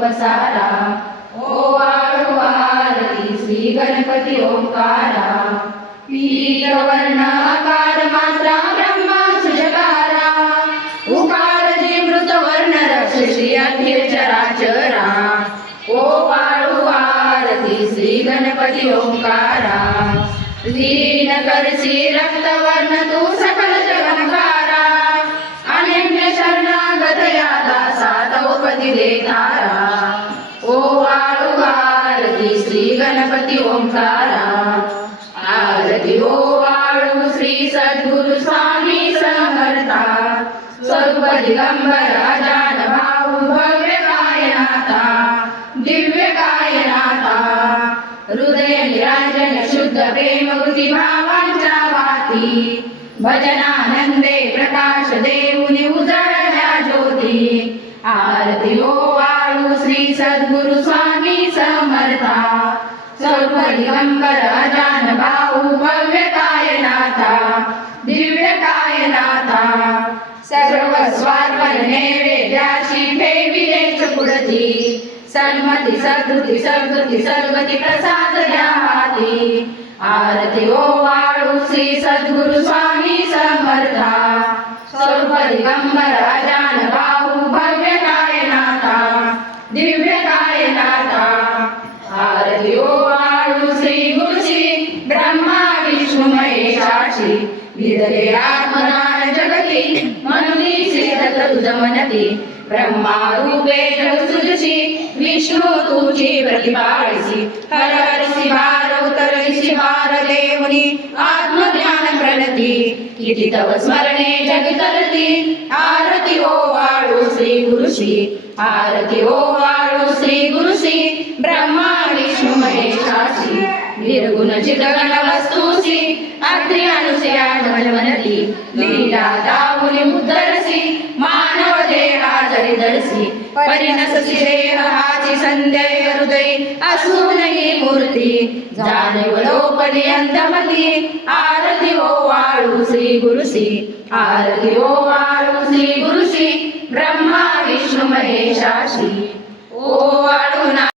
पसारा ओ आरती श्री गणपती ओंकारा पीठवर्ण आकार मात्रा ब्रह्मा सुजकारा उकार जी मृत वर्ण रक्ष श्री अखिल चराचरा ओ आरती श्री गणपती ओंकारा लीन करसी रक्तवर्ण तू सकल जगन्कारा अनन्य शरणागत या दासा द्रौपदी देतारा ओ आरती श्री गणपती ओंकारा आरती ओ वाळू श्री सद्गुरु स्वामी समर्था स्वरूप दिगंबर अजान भाऊ भव्य कायनाथा दिव्य कायनाथा हृदय निराजन शुद्ध प्रेमवृत्ती भावांच्या वाती भजनानंदे प्रकाश देऊनी उजळल्या ज्योती आरती ओ वाळू श्री सद्गुरु स्वामी समर्था सर्व दिगंबर अजान भाऊ भव्य कायनाथा दिव्य कायनाथा सर्व स्वार्पण नैवेद्याशी ठेविलेच पुढती सन्मती सद्गुती सद्गुती सद्गती प्रसाद द्या हाती आरती ओ वाळू श्री सद्गुरु स्वामी समर्था सर्व दिगंबर अजान भाऊ भव्य कायनाथा दिव्य कायनाथा आरती ओ वाळू श्री गुरुश्री ब्रह्मा विष्णू महेशाशी विदले आत्मदान जगती म्हणून श्री दत्त तुझ मनती ब्रह्मा रूपे जग सुजशी विष्णू तुझी प्रतिपाळसी हर हरसी भार उतरसी भार देवनी आत्मज्ञान प्रणती किती तव स्मरणे जग तरती आरती ओ वाळू श्री गुरुश्री आरती ओ वाळू श्री गुरुश्री ब्रह्मा विष्णू महेशाशी निर्गुण चितगण वस्तुसी अत्रि अनुसया मनमनती लीला दामुनी मुद्दरसी मानव देहा जरी दर्शी परिणससी देह हाची संदेह हृदय असूनही मूर्ती जाणीव लोपली अंतमती आरती ओ वाळू श्री गुरुश्री आरती ओ वाळू श्री गुरुश्री ब्रह्मा विष्णू महेशाशी ओ वाळू